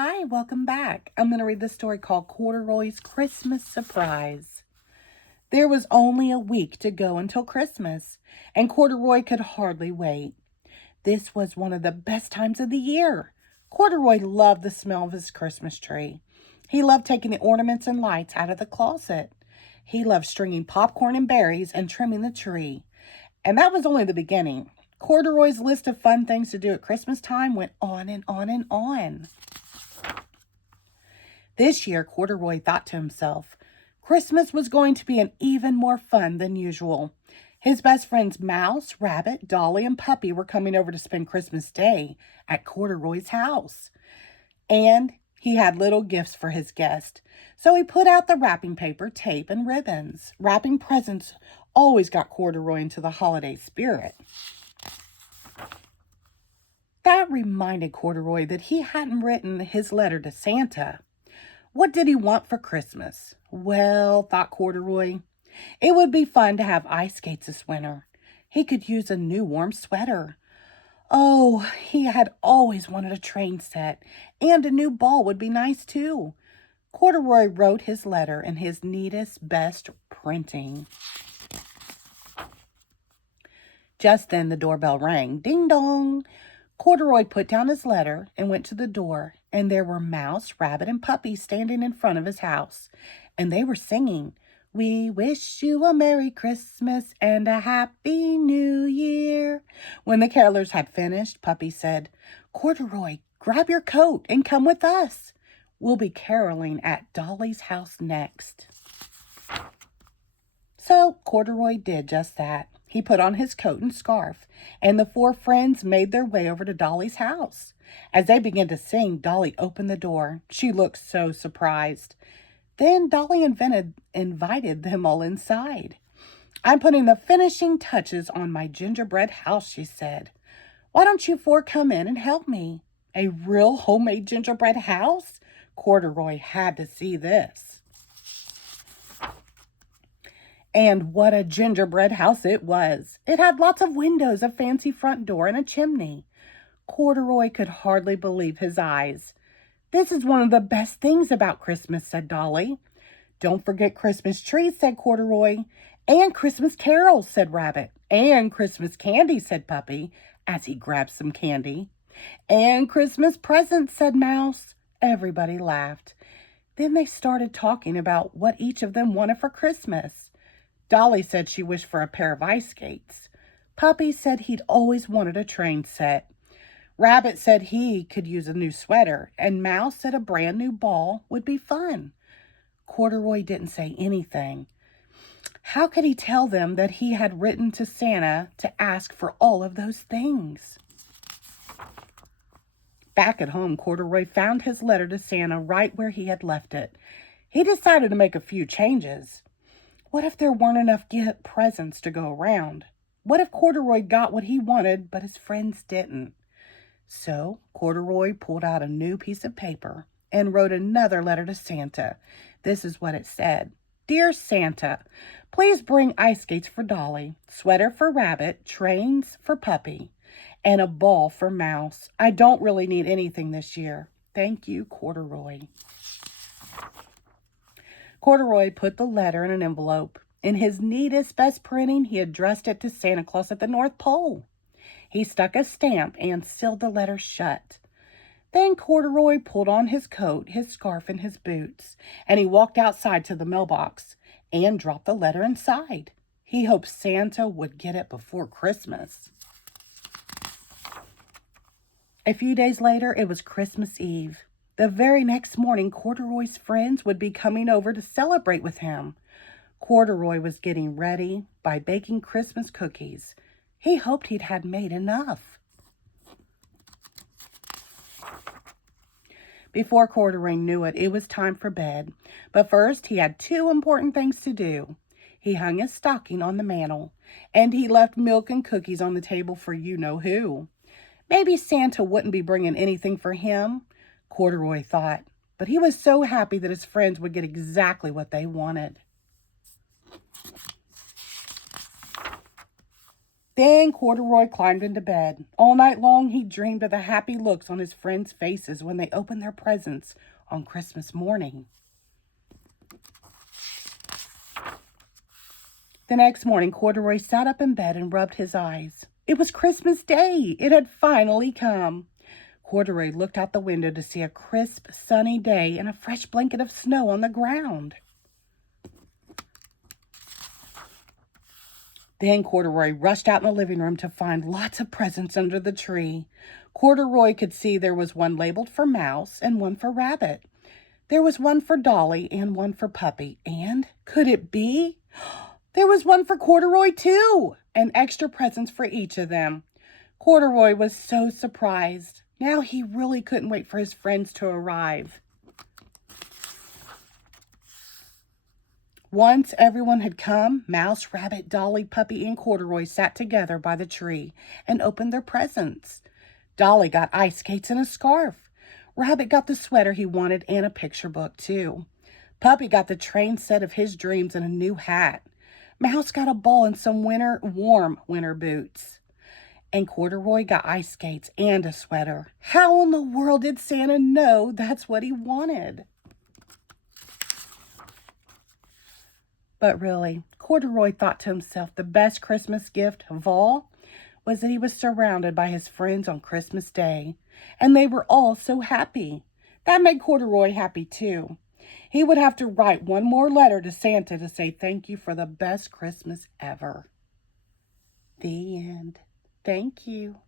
Hi, welcome back. I'm going to read the story called Corduroy's Christmas Surprise. There was only a week to go until Christmas, and Corduroy could hardly wait. This was one of the best times of the year. Corduroy loved the smell of his Christmas tree. He loved taking the ornaments and lights out of the closet. He loved stringing popcorn and berries and trimming the tree. And that was only the beginning. Corduroy's list of fun things to do at Christmas time went on and on and on. This year, Corduroy thought to himself, Christmas was going to be an even more fun than usual. His best friends Mouse, Rabbit, Dolly, and Puppy were coming over to spend Christmas Day at Corduroy's house. And he had little gifts for his guest. So he put out the wrapping paper, tape, and ribbons. Wrapping presents always got Corduroy into the holiday spirit. That reminded Corduroy that he hadn't written his letter to Santa. What did he want for Christmas? Well, thought Corduroy, it would be fun to have ice skates this winter. He could use a new warm sweater. Oh, he had always wanted a train set, and a new ball would be nice too. Corduroy wrote his letter in his neatest, best printing. Just then the doorbell rang. Ding dong! Corduroy put down his letter and went to the door, and there were Mouse, Rabbit, and Puppy standing in front of his house, and they were singing, "We wish you a Merry Christmas and a Happy New Year." When the carolers had finished, Puppy said, "Corduroy, grab your coat and come with us. We'll be caroling at Dolly's house next." So Corduroy did just that. He put on his coat and scarf, and the four friends made their way over to Dolly's house. As they began to sing, Dolly opened the door. She looked so surprised. Then Dolly invited them all inside. "I'm putting the finishing touches on my gingerbread house," she said. "Why don't you four come in and help me?" A real homemade gingerbread house? Corduroy had to see this. And what a gingerbread house it was. It had lots of windows, a fancy front door, and a chimney. Corduroy could hardly believe his eyes. "This is one of the best things about Christmas," said Dolly. "Don't forget Christmas trees," said Corduroy. "And Christmas carols," said Rabbit. "And Christmas candy," said Puppy, as he grabbed some candy. "And Christmas presents," said Mouse. Everybody laughed. Then they started talking about what each of them wanted for Christmas. Dolly said she wished for a pair of ice skates. Puppy said he'd always wanted a train set. Rabbit said he could use a new sweater, and Mouse said a brand new ball would be fun. Corduroy didn't say anything. How could he tell them that he had written to Santa to ask for all of those things? Back at home, Corduroy found his letter to Santa right where he had left it. He decided to make a few changes. What if there weren't enough presents to go around? What if Corduroy got what he wanted, but his friends didn't? So Corduroy pulled out a new piece of paper and wrote another letter to Santa. This is what it said. "Dear Santa, please bring ice skates for Dolly, sweater for Rabbit, trains for Puppy, and a ball for Mouse. I don't really need anything this year. Thank you, Corduroy." Corduroy put the letter in an envelope. In his neatest, best printing, he addressed it to Santa Claus at the North Pole. He stuck a stamp and sealed the letter shut. Then Corduroy pulled on his coat, his scarf, and his boots, and he walked outside to the mailbox and dropped the letter inside. He hoped Santa would get it before Christmas. A few days later, it was Christmas Eve. The very next morning, Corduroy's friends would be coming over to celebrate with him. Corduroy was getting ready by baking Christmas cookies. He hoped he'd had made enough. Before Corduroy knew it, it was time for bed. But first, he had two important things to do. He hung his stocking on the mantel, and he left milk and cookies on the table for you-know-who. Maybe Santa wouldn't be bringing anything for him, Corduroy thought, but he was so happy that his friends would get exactly what they wanted. Then Corduroy climbed into bed. All night long he dreamed of the happy looks on his friends' faces when they opened their presents on Christmas morning. The next morning, Corduroy sat up in bed and rubbed his eyes. It was Christmas Day. It had finally come. Corduroy looked out the window to see a crisp, sunny day and a fresh blanket of snow on the ground. Then Corduroy rushed out in the living room to find lots of presents under the tree. Corduroy could see there was one labeled for Mouse and one for Rabbit. There was one for Dolly and one for Puppy. And could it be? There was one for Corduroy, too, and extra presents for each of them. Corduroy was so surprised. Now he really couldn't wait for his friends to arrive. Once everyone had come, Mouse, Rabbit, Dolly, Puppy, and Corduroy sat together by the tree and opened their presents. Dolly got ice skates and a scarf. Rabbit got the sweater he wanted and a picture book, too. Puppy got the train set of his dreams and a new hat. Mouse got a ball and some warm winter boots. And Corduroy got ice skates and a sweater. How in the world did Santa know that's what he wanted? But really, Corduroy thought to himself the best Christmas gift of all was that he was surrounded by his friends on Christmas Day. And they were all so happy. That made Corduroy happy too. He would have to write one more letter to Santa to say thank you for the best Christmas ever. The end. Thank you.